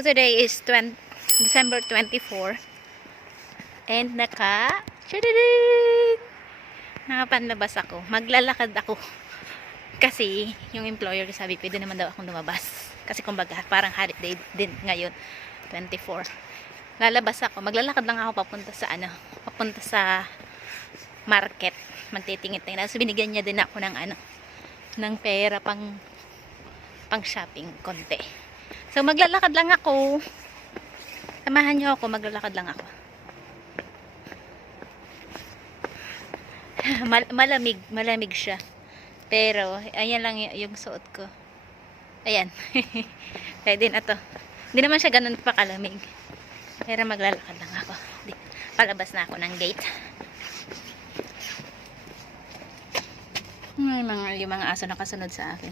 So today is December 24 and nakapanlabas ako. Maglalakad ako. Kasi yung employer ko sabi pwede naman daw akong lumabas. Kasi kumbaga parang holiday din ngayon 24. Lalabas ako. Maglalakad lang ako papunta sa market. Magtitingin-tingin. So binigyan niya din ako ng pera pang shopping konti. So maglalakad lang ako. Samahan niyo ako, maglalakad lang ako. Malamig siya. Pero ayan lang yung suot ko. Ayan. Pwede na to. Hindi naman siya ganun pa kalamig. Pero maglalakad lang ako. Palabas na ako ng gate. Yung mga aso nakasunod sa akin.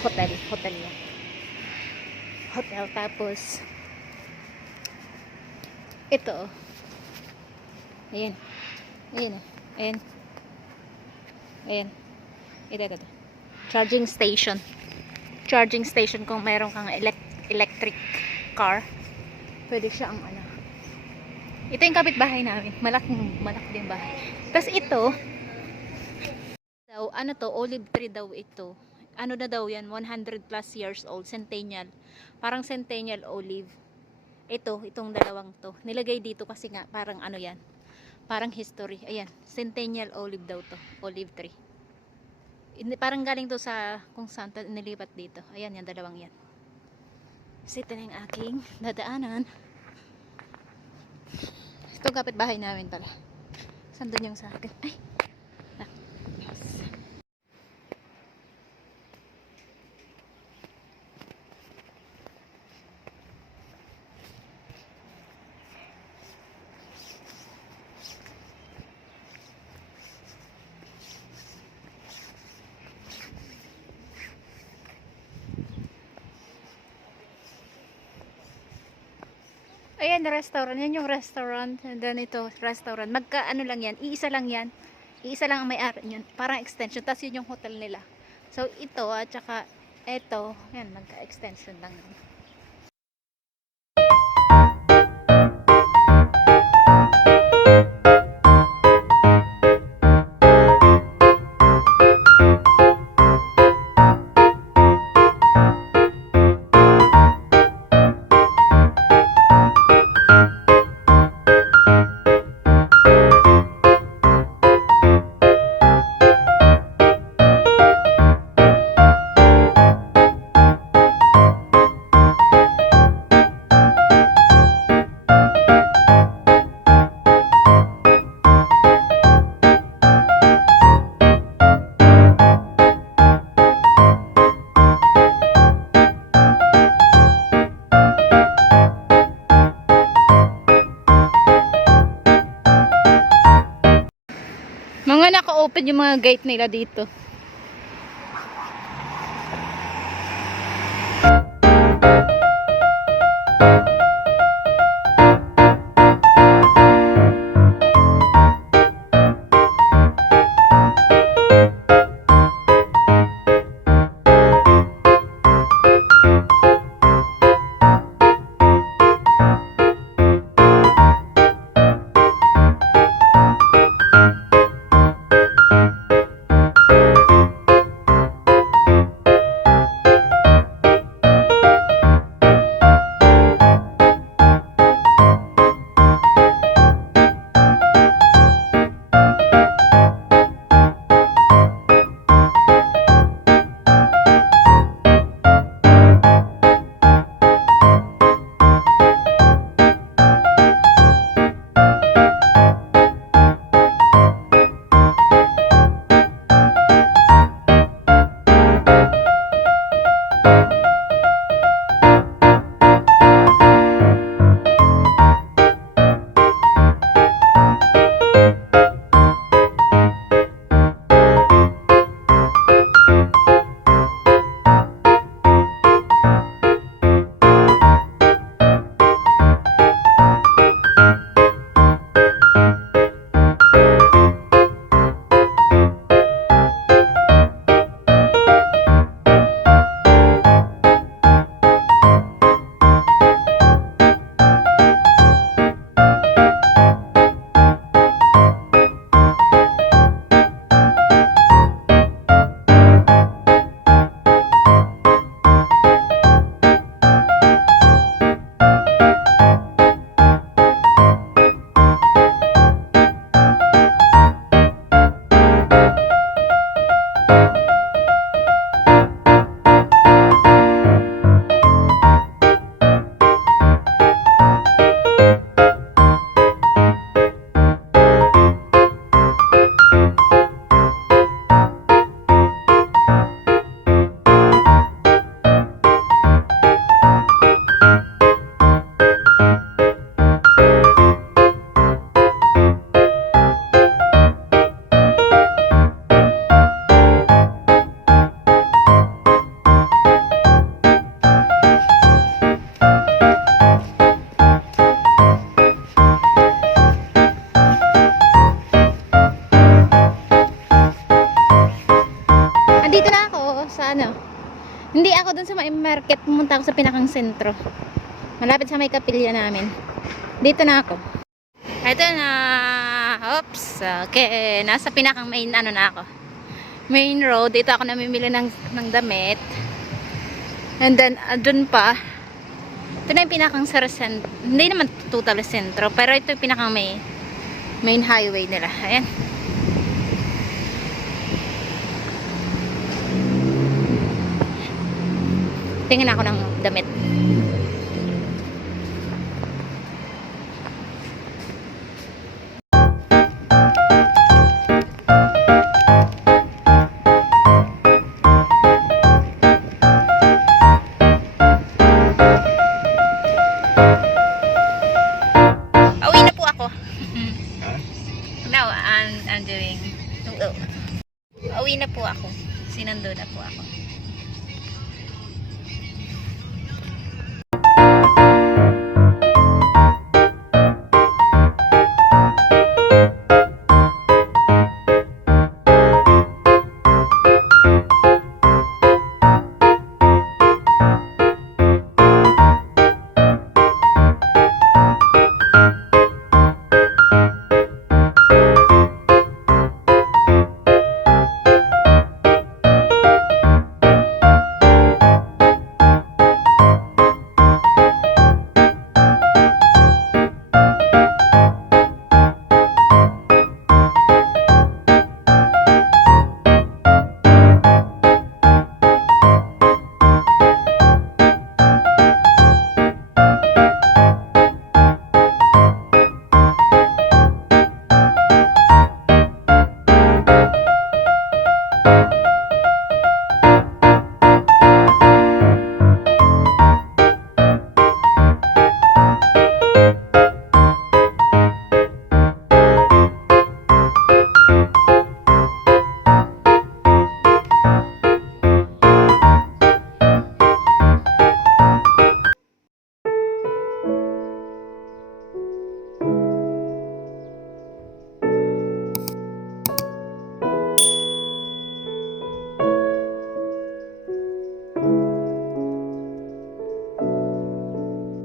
Hotel yan. Hotel, tapos ito ayan ito charging station kung mayroon kang electric car, pwede siya ang ito yung kapitbahay namin, malaki din bahay. Tapos ito daw, olive tree daw ito. Na daw yan, 100 plus years old, centennial. Parang centennial olive. Itong dalawang to. Nilagay dito kasi nga, parang yan. Parang history. Ayan, centennial olive daw to. Olive tree. Parang galing to sa kung saan nilipat dito. Ayan, yung dalawang yan. So, ito na yung aking dadaanan. Ito kapitbahay namin pala. Saan doon yung sa akin? Ay! Ayan, restaurant. Yan yung restaurant. And then ito, restaurant. Lang yan. Iisa lang yan. Iisa lang ang may-ari yun. Parang extension. Tapos yun yung hotel nila. So, ito at saka ito. Yan, magka-extension lang. Mga naka-open yung mga gate nila dito. Akit pumunta ako sa pinakang sentro. Malapit sa may kapilya namin. Dito na ako. Ito na. Oops. Okay. Nasa pinakang main ano na ako. Main road. Dito ako namimili ng damit. And then, dun pa. Ito na yung pinakang sentro. Hindi naman total sentro. Pero ito yung pinakang main highway nila. Ayan. Tingnan ako ng damit. Pauwi na po ako. Now, I'm doing... Pauwi na po ako. Sinundo na po ako.